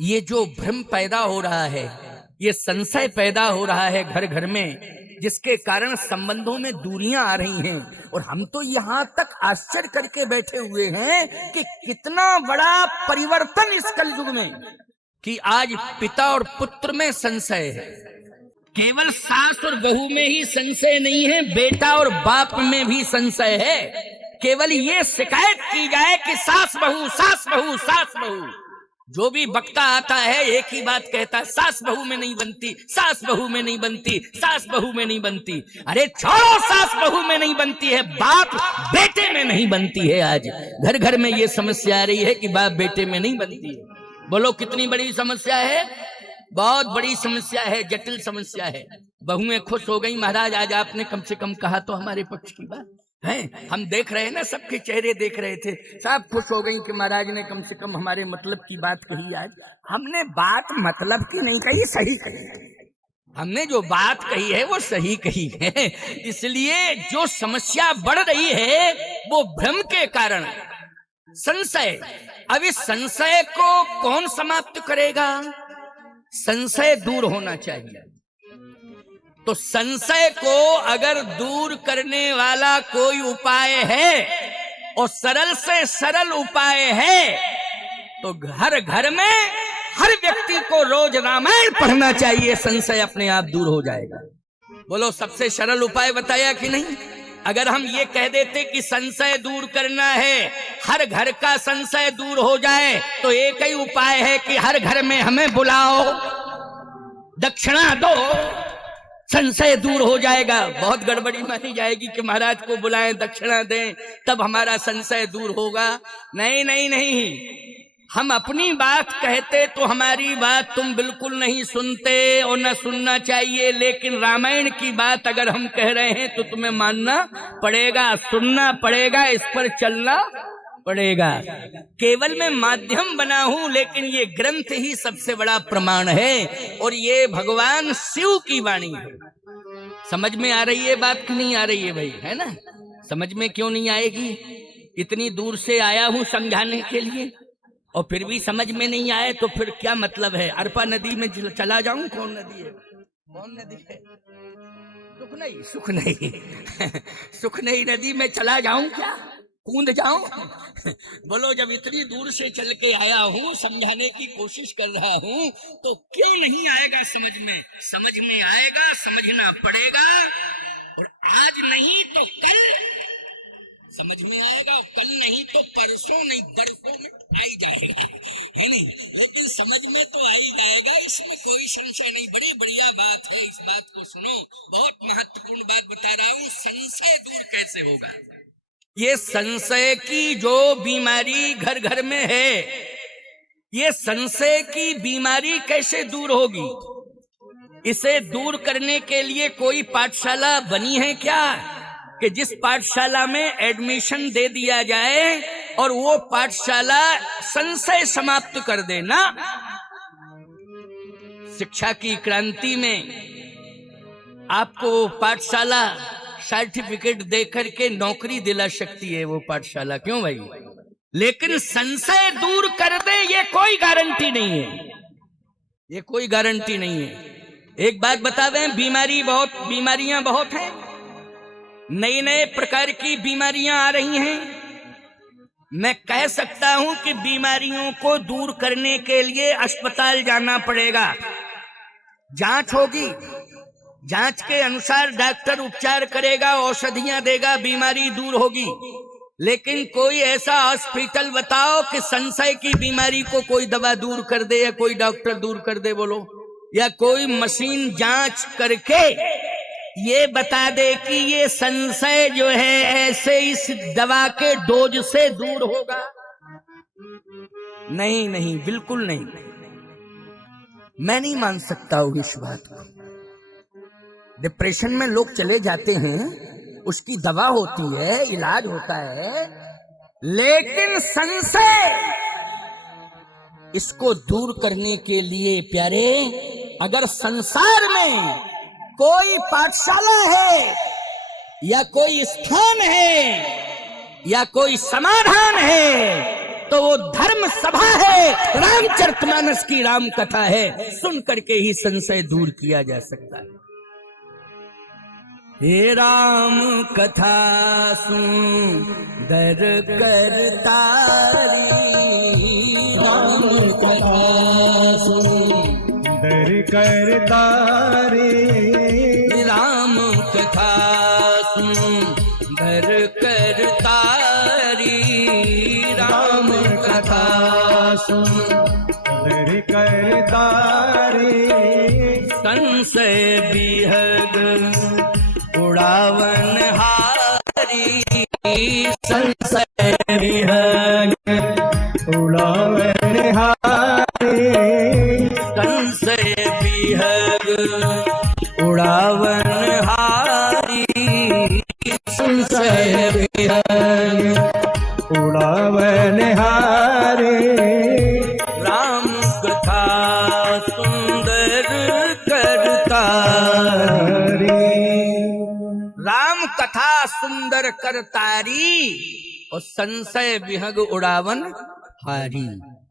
ये जो भ्रम पैदा हो रहा है, ये संशय पैदा हो रहा है घर घर में, जिसके कारण संबंधों में दूरियां आ रही हैं। और हम तो यहाँ तक आश्चर्य करके बैठे हुए हैं कि कितना बड़ा परिवर्तन इस कलयुग में, कि आज पिता और पुत्र में संशय है। केवल सास और बहू में ही संशय नहीं है, बेटा और बाप में भी संशय है। केवल ये शिकायत की जाए कि सास बहू सास बहू सास बहू, जो भी वक्ता आता है एक ही बात कहता है, सास बहू में नहीं बनती, सास बहू में नहीं बनती, सास बहू में नहीं बनती। अरे छोड़ो, सास बहू में नहीं बनती है, बाप बेटे में नहीं बनती है। आज घर घर में ये समस्या आ रही है कि बाप बेटे में नहीं बनती है। बोलो कितनी बड़ी समस्या है, बहुत बड़ी समस्या है, जटिल समस्या है। बहुएं खुश हो गई, महाराज आज आपने कम से कम कहा तो हमारे पक्ष की बात है। हम देख रहे हैं ना, सबके चेहरे देख रहे थे, सब खुश हो गई कि महाराज ने कम से कम हमारे मतलब की बात कही। आज हमने बात मतलब की नहीं कही, सही कही। हमने जो बात कही है वो सही कही है। इसलिए जो समस्या बढ़ रही है वो भ्रम के कारण, संशय। अब इस संशय को कौन समाप्त करेगा? संशय दूर होना चाहिए। तो संशय को अगर दूर करने वाला कोई उपाय है और सरल से सरल उपाय है तो घर घर में हर व्यक्ति को रोज रामायण पढ़ना चाहिए, संशय अपने आप दूर हो जाएगा। बोलो सबसे सरल उपाय बताया कि नहीं? अगर हम ये कह देते कि संशय दूर करना है, हर घर का संशय दूर हो जाए, तो एक ही उपाय है कि हर घर में हमें बुलाओ, दक्षिणा दो, संशय दूर हो जाएगा। बहुत गड़बड़ी मानी जाएगी कि महाराज को बुलाएं, दक्षिणा दें, तब हमारा संशय दूर होगा। नहीं नहीं नहीं, हम अपनी बात कहते तो हमारी बात तुम बिल्कुल नहीं सुनते और न सुनना चाहिए, लेकिन रामायण की बात अगर हम कह रहे हैं तो तुम्हें मानना पड़ेगा, सुनना पड़ेगा, इस पर चलना पड़ेगा। केवल मैं माध्यम बना हूं, लेकिन ये ग्रंथ ही सबसे बड़ा प्रमाण है और ये भगवान शिव की वाणी है। समझ में आ रही है बात कि नहीं आ रही है भाई? है ना? समझ में क्यों नहीं आएगी? इतनी दूर से आया हूं समझाने के लिए और फिर भी समझ में नहीं आए तो फिर क्या मतलब है? अरपा नदी में चला जाऊं? कौन नदी है? कौन नदी है? सुख नहीं, सुख नहीं सुख नहीं नदी में चला जाऊं क्या? कूद जाऊं? बोलो जब इतनी दूर से चल के आया हूं, समझाने की कोशिश कर रहा हूं, तो क्यों नहीं आएगा समझ में? समझ में आएगा, समझना पड़ेगा। और आज नहीं तो कल समझ में आएगा, और कल नहीं तो परसों, नहीं बरसों में आ ही जाएगा, है नहीं? लेकिन समझ में तो आ ही जाएगा, इसमें कोई संशय नहीं। बड़ी बढ़िया बात है, इस बात को सुनो, बहुत महत्वपूर्ण बात बता रहा हूं। संशय दूर कैसे होगा? ये संशय की जो बीमारी घर घर में है, ये संशय की बीमारी कैसे दूर होगी? इसे दूर करने के लिए कोई पाठशाला बनी है क्या कि जिस पाठशाला में एडमिशन दे दिया जाए और वो पाठशाला संशय समाप्त कर देना? शिक्षा की क्रांति में आपको पाठशाला सर्टिफिकेट दे करके नौकरी दिला सकती है वो पाठशाला, क्यों भाई? लेकिन संशय दूर कर दे ये कोई गारंटी नहीं है, ये कोई गारंटी नहीं है। एक बात बता दें, बीमारियां बहुत हैं, नए नए प्रकार की बीमारियां आ रही हैं। मैं कह सकता हूं कि बीमारियों को दूर करने के लिए अस्पताल जाना पड़ेगा, जांच होगी, जांच के अनुसार डॉक्टर उपचार करेगा, औषधियां देगा, बीमारी दूर होगी। लेकिन कोई ऐसा हॉस्पिटल बताओ कि संशय की बीमारी को कोई दवा दूर कर दे या कोई डॉक्टर दूर कर दे, बोलो? या कोई मशीन जांच करके ये बता दे कि ये संशय जो है ऐसे इस दवा के डोज से दूर होगा? नहीं नहीं, बिल्कुल नहीं। मैं नहीं मान सकता हूं इस बात को। डिप्रेशन में लोग चले जाते हैं, उसकी दवा होती है, इलाज होता है, लेकिन संशय इसको दूर करने के लिए प्यारे, अगर संसार में कोई पाठशाला है या कोई स्थान है या कोई समाधान है तो वो धर्म सभा है, रामचरितमानस की राम कथा है। सुन करके ही संशय दूर किया जा सकता है। हे राम कथा सुंदर करतारी, राम कथा सुंदर करतारी, राम कथा सुंदर करतारी, राम कथा सुंदर करतारी, संशय विहग उड़ावन हारी, संशय विहग उड़ावन हारी, संशय विहग उड़ावन हारी, संशय विहग उड़ावन हारी, राम कथा सुंदर करतारी, राम कथा सुंदर करतारी और संशय विहग उड़ावन हारी।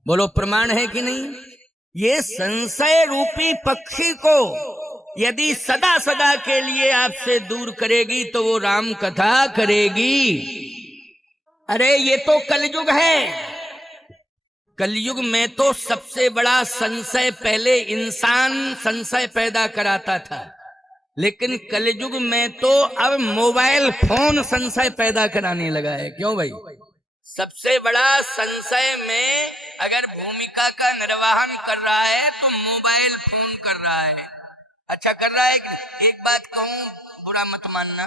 बोलो प्रमाण है कि नहीं? ये संशय रूपी पक्षी को यदि सदा सदा के लिए आपसे दूर करेगी तो वो राम कथा करेगी। अरे ये तो कलयुग है। कलयुग में तो सबसे बड़ा संशय, पहले इंसान संशय पैदा कराता था, लेकिन कलयुग में तो अब मोबाइल फोन संशय पैदा कराने लगा है। क्यों भाई? सबसे बड़ा संशय में अगर भूमिका का निर्वहन कर रहा है तो मोबाइल फोन कर रहा है। अच्छा कर रहा है। एक बात कहूं, बुरा मत मानना,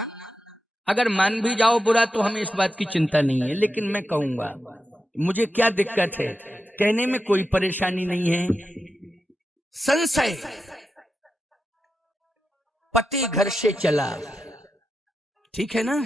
अगर मान भी जाओ बुरा तो हमें इस बात की चिंता नहीं है, लेकिन मैं कहूंगा मुझे क्या दिक्कत है, कहने में कोई परेशानी नहीं है। संशय, पति घर से चला, ठीक है ना,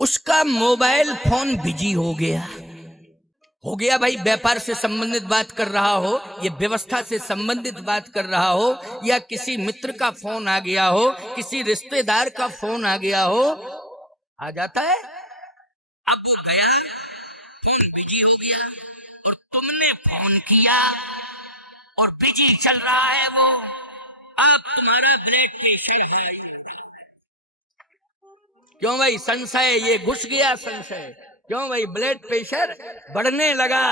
उसका मोबाइल फोन बिजी हो गया भाई, व्यापार से संबंधित बात कर रहा हो, ये व्यवस्था से संबंधित बात कर रहा हो, या किसी मित्र का फोन आ गया हो, किसी रिश्तेदार का फोन आ गया हो, आ जाता है। अब वो गया, फोन बिजी हो गया और तुमने फोन किया और बिजी चल रहा है वो, अब तुम्हारा ब्रेक कैसे है? क्यों भाई? संशय, ये घुस गया संशय। क्यों भाई? ब्लड प्रेशर बढ़ने लगा,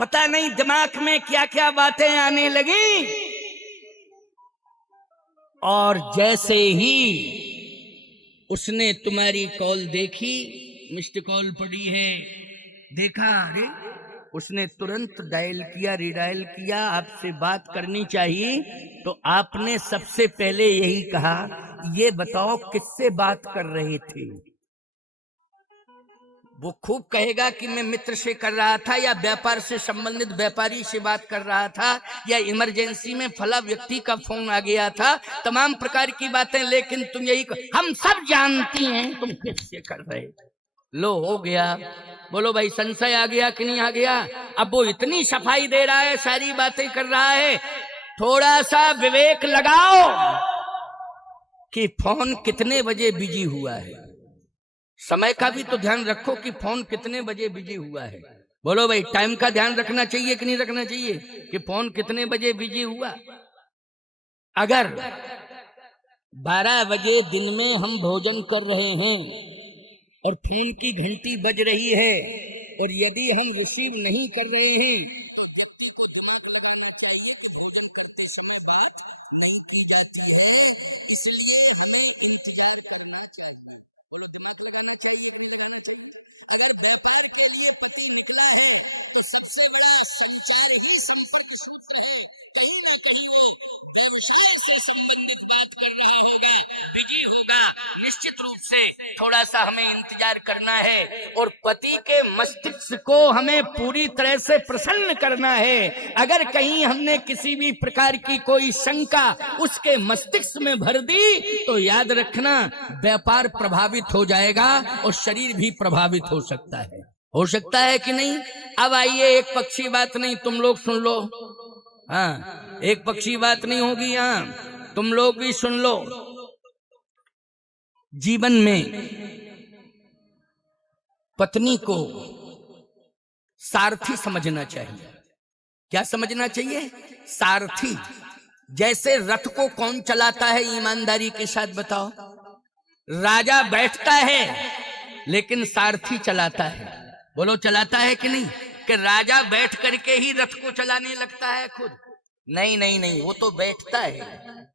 पता नहीं दिमाग में क्या क्या बातें आने लगी, और जैसे ही उसने तुम्हारी कॉल देखी, मिस्ड कॉल पड़ी है, देखा, अरे उसने तुरंत डायल किया, रिडायल किया, आपसे बात करनी चाहिए, तो आपने सबसे पहले यही कहा, ये बताओ किससे बात कर रहे थे? वो खूब कहेगा कि मैं मित्र से कर रहा था, या व्यापार से संबंधित व्यापारी से बात कर रहा था, या इमरजेंसी में फला व्यक्ति का फोन आ गया था, तमाम प्रकार की बातें, लेकिन तुम यही हम सब जानती हैं तुम किससे कर रहे। लो हो गया। बोलो भाई, संशय आ गया कि नहीं आ गया? अब वो इतनी सफाई दे रहा है, सारी बातें कर रहा है, थोड़ा सा विवेक लगाओ कि फोन कितने बजे बिजी हुआ है। समय का भी तो ध्यान रखो कि फोन कितने बजे बिजी हुआ है। बोलो भाई, टाइम का ध्यान रखना चाहिए कि नहीं रखना चाहिए, कि फोन कितने बजे बिजी हुआ। अगर 12 बजे दिन में हम भोजन कर रहे हैं और फोन की घंटी बज रही है, और यदि हम रिसीव नहीं कर रहे हैं, निश्चित रूप से थोड़ा सा हमें इंतजार करना है, और पति के मस्तिष्क को हमें पूरी तरह से प्रसन्न करना है। अगर कहीं हमने किसी भी प्रकार की कोई शंका उसके मस्तिष्क में भर दी तो याद रखना, व्यापार प्रभावित हो जाएगा और शरीर भी प्रभावित हो सकता है कि नहीं। अब आइए, एक पक्षी बात नहीं, तुम लोग सुन लो। हाँ, एक पक्षी बात नहीं होगी, हाँ तुम लोग भी सुन लो। जीवन में पत्नी को सारथी समझना चाहिए। क्या समझना चाहिए? सारथी। जैसे रथ को कौन चलाता है, ईमानदारी के साथ बताओ? राजा बैठता है लेकिन सारथी चलाता है। बोलो चलाता है कि नहीं? कि राजा बैठ करके ही रथ को चलाने लगता है खुद? नहीं नहीं नहीं, वो तो बैठता है,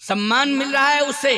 सम्मान मिल रहा है उसे।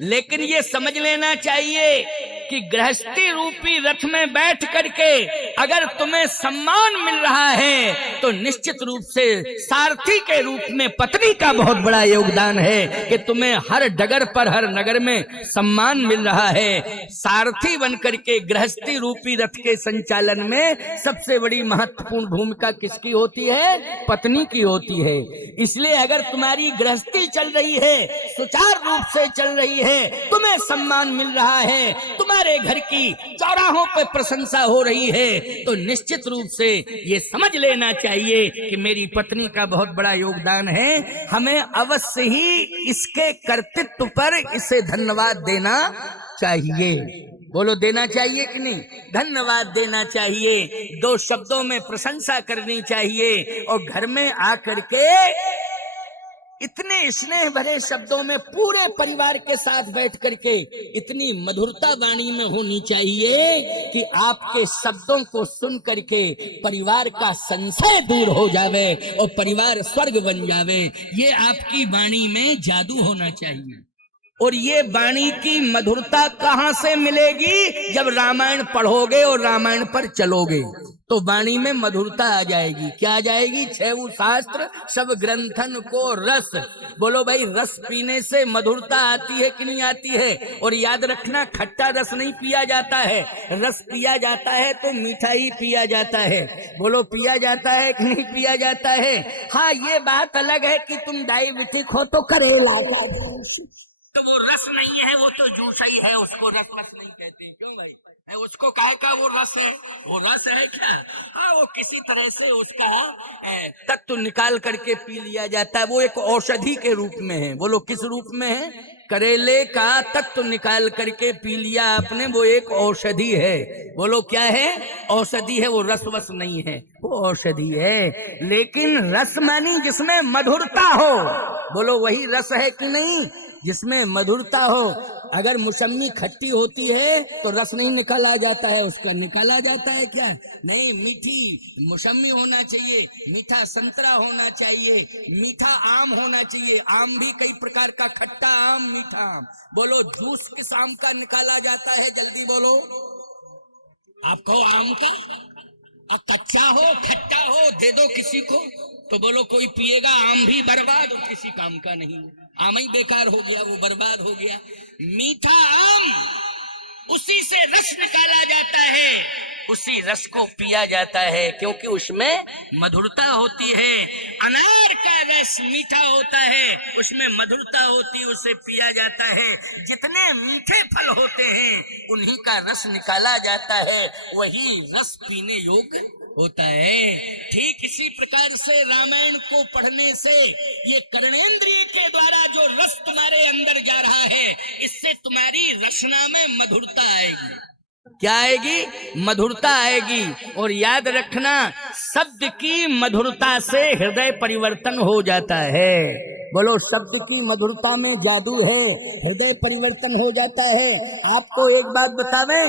लेकिन ये समझ लेना चाहिए कि गृहस्थी रूपी रथ में बैठ करके अगर तुम्हें सम्मान मिल रहा है तो निश्चित रूप से सारथी के रूप में पत्नी का बहुत बड़ा योगदान है कि तुम्हें हर डगर पर, हर नगर में सम्मान मिल रहा है। सारथी बन करके गृहस्थी रूपी रथ के संचालन में सबसे बड़ी महत्वपूर्ण भूमिका किसकी होती है? पत्नी की होती है। इसलिए अगर तुम्हारी गृहस्थी चल रही है, सुचारू रूप से चल रही है, तुम्हें सम्मान मिल रहा है, तुम्हारे घर की चौराहों पे प्रशंसा हो रही है, तो निश्चित रूप से ये समझ लेना चाहिए कि मेरी पत्नी का बहुत बड़ा योगदान है। हमें अवश्य ही इसके कर्तृत्व पर इसे धन्यवाद देना चाहिए। बोलो देना चाहिए कि नहीं? धन्यवाद देना चाहिए, दो शब्दों में प्रशंसा करनी चाहिए। और घर में आकर के इतने स्नेह भरे शब्दों में पूरे परिवार के साथ बैठ करके इतनी मधुरता वाणी में होनी चाहिए कि आपके शब्दों को सुन करके परिवार का संशय दूर हो जावे और परिवार स्वर्ग बन जावे। ये आपकी वाणी में जादू होना चाहिए। और ये वाणी की मधुरता कहां से मिलेगी? जब रामायण पढ़ोगे और रामायण पर चलोगे तो वाणी में मधुरता आ जाएगी। क्या आ जाएगी? छेऊ शास्त्र सब ग्रंथन को रस। बोलो भाई, रस पीने से मधुरता आती है कि नहीं आती है? और याद रखना, खट्टा रस नहीं पिया जाता है, रस पिया जाता है तो मीठा ही पिया जाता है। बोलो पिया जाता है कि नहीं पिया जाता है? हाँ, ये बात अलग है कि तुम डायबिटिक हो तो करेला तो वो रस नहीं है, वो तो जूस ही है, उसको रस नहीं कहते। क्यों भाई? उसको कहे का वो रस है? वो रस है क्या? हाँ, वो किसी तरह से उसका तत्व निकाल करके पी लिया जाता है। वो एक औषधि के रूप में है। बोलो किस रूप में है? करेले का तत्व निकाल करके पी लिया आपने, वो एक औषधि है। बोलो क्या है? औषधि है, वो रस वस नहीं है, वो औषधि है। लेकिन रस मानी जिसमें मधुरता हो। बोलो वही रस है कि नहीं? जिसमें मधुरता हो। अगर मौसमी खट्टी होती है तो रस नहीं निकाला जाता है उसका, निकाला जाता है क्या? नहीं, मीठी मौसमी होना चाहिए, मीठा संतरा होना चाहिए, मीठा आम होना चाहिए। आम भी कई प्रकार का, खट्टा आम, मीठा आम। बोलो जूस किस आम का निकाला जाता है? जल्दी बोलो। आपको आम का? अब कच्चा हो खट्टा हो दे दो किसी को तो बोलो कोई पिएगा। आम भी बर्बाद और किसी काम का नहीं, आम ही बेकार हो गया, वो बर्बाद हो गया। मीठा आम, उसी से रस निकाला जाता है, उसी रस को पिया जाता है क्योंकि उसमें मधुरता होती है। अनार का रस मीठा होता है, उसमें मधुरता होती है, उसे पिया जाता है। जितने मीठे फल होते हैं उन्हीं का रस निकाला जाता है, वही रस पीने योग्य होता है। ठीक इसी प्रकार से रामायण को पढ़ने से ये कर्णेंद्रिय के द्वारा जो रस तुम्हारे अंदर जा रहा है, इससे तुम्हारी रचना में मधुरता आएगी। क्या आएगी? मधुरता आएगी। और याद रखना, शब्द की मधुरता से हृदय परिवर्तन हो जाता है। बोलो शब्द की मधुरता में जादू है, हृदय परिवर्तन हो जाता है। आपको एक बात बतावें,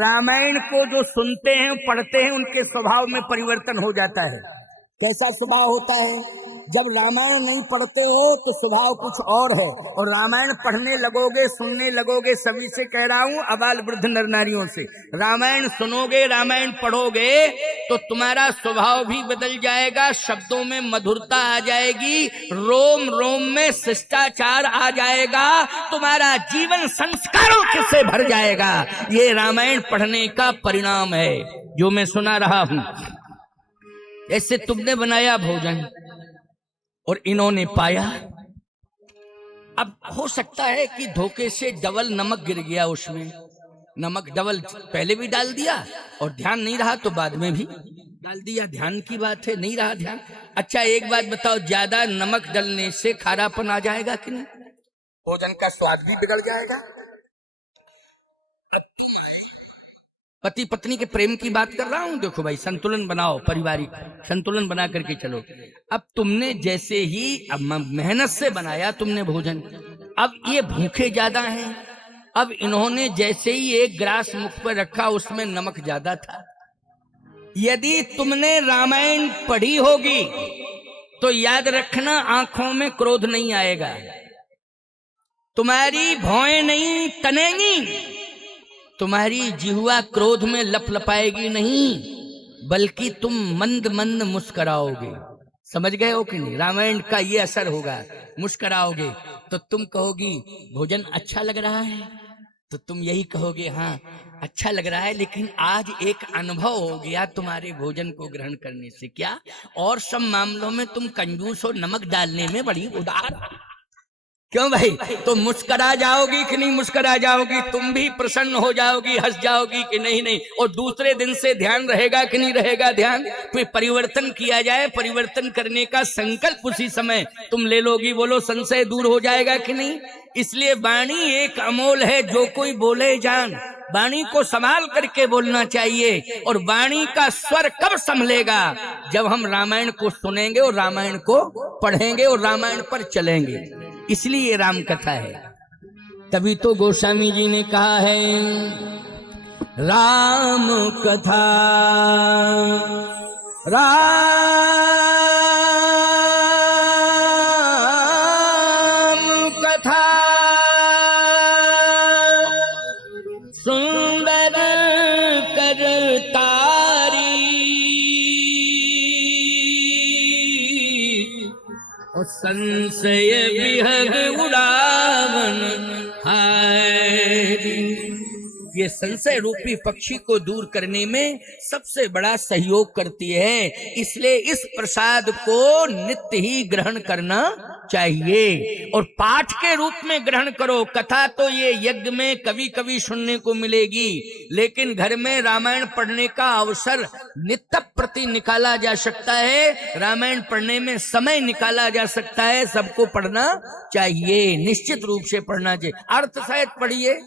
रामायण को जो सुनते हैं पढ़ते हैं उनके स्वभाव में परिवर्तन हो जाता है। कैसा स्वभाव होता है? जब रामायण नहीं पढ़ते हो तो स्वभाव कुछ और है, और रामायण पढ़ने लगोगे, सुनने लगोगे, सभी से कह रहा हूं, अबाल वृद्ध नर नारियों से, रामायण सुनोगे, रामायण पढ़ोगे तो तुम्हारा स्वभाव भी बदल जाएगा, शब्दों में मधुरता आ जाएगी, रोम रोम में शिष्टाचार आ जाएगा, तुम्हारा जीवन संस्कारों से भर जाएगा। ये रामायण पढ़ने का परिणाम है जो मैं सुना रहा हूं। ऐसे तुमने बनाया भोजन और इन्होंने पाया। अब हो सकता है कि धोखे से डबल नमक गिर गया उसमें, नमक डबल पहले भी डाल दिया और ध्यान नहीं रहा तो बाद में भी डाल दिया। ध्यान की बात है, नहीं रहा ध्यान। अच्छा एक बात बताओ, ज्यादा नमक डलने से खारापन आ जाएगा कि नहीं? भोजन का स्वाद भी बिगड़ जाएगा। पति पत्नी के प्रेम की बात कर रहा हूं। देखो भाई, संतुलन बनाओ, पारिवारिक संतुलन बना करके चलो। अब तुमने जैसे ही अब मेहनत से बनाया तुमने भोजन, अब ये भूखे ज्यादा हैं। अब इन्होंने जैसे ही एक ग्रास मुख पर रखा, उसमें नमक ज्यादा था। यदि तुमने रामायण पढ़ी होगी तो याद रखना, आंखों में क्रोध नहीं आएगा, तुम्हारी भौएं नहीं तनेंगी, तुम्हारी जिह्वा क्रोध में लपलपाएगी नहीं, बल्कि तुम मंद मंद मुस्कुराओगे। समझ गए हो कि नहीं? रामायण का ये असर होगा। मुस्कुराओगे तो तुम कहोगी भोजन अच्छा लग रहा है, तो तुम यही कहोगे हाँ अच्छा लग रहा है, लेकिन आज एक अनुभव हो गया तुम्हारे भोजन को ग्रहण करने से। क्या? और सब मामलों में तुम कंजूस हो, नमक डालने में बड़ी उदार। क्यों भाई? तो मुस्कुरा जाओगी कि नहीं मुस्कुरा जाओगी? तुम भी प्रसन्न हो जाओगी, हंस जाओगी कि नहीं? नहीं। और दूसरे दिन से ध्यान रहेगा कि नहीं रहेगा? ध्यान। कोई परिवर्तन किया जाए, परिवर्तन करने का संकल्प उसी समय तुम ले लोगी। बोलो, संशय दूर हो जाएगा कि नहीं? इसलिए वाणी एक अमोल है, जो कोई बोले जान। वाणी को संभाल करके बोलना चाहिए। और वाणी का स्वर कब संभलेगा? जब हम रामायण को सुनेंगे और रामायण को पढ़ेंगे और रामायण पर चलेंगे। इसलिए राम कथा है। तभी तो गोस्वामी जी ने कहा है, राम कथा राम कथा सुंदर करतारी, और संशय विहग उड़ावन हारी। ये संशय रूपी पक्षी को दूर करने में सबसे बड़ा सहयोग करती है। इसलिए इस प्रसाद को नित्य ही ग्रहण करना चाहिए और पाठ के रूप में ग्रहण करो। कथा तो ये यज्ञ में कभी कभी सुनने को मिलेगी, लेकिन घर में रामायण पढ़ने का अवसर नित्य प्रति निकाला जा सकता है। रामायण पढ़ने में समय निकाला जा सकता है। सबको पढ़ना चाहिए, निश्चित रूप से पढ़ना चाहिए। अर्थ सहित पढ़िए,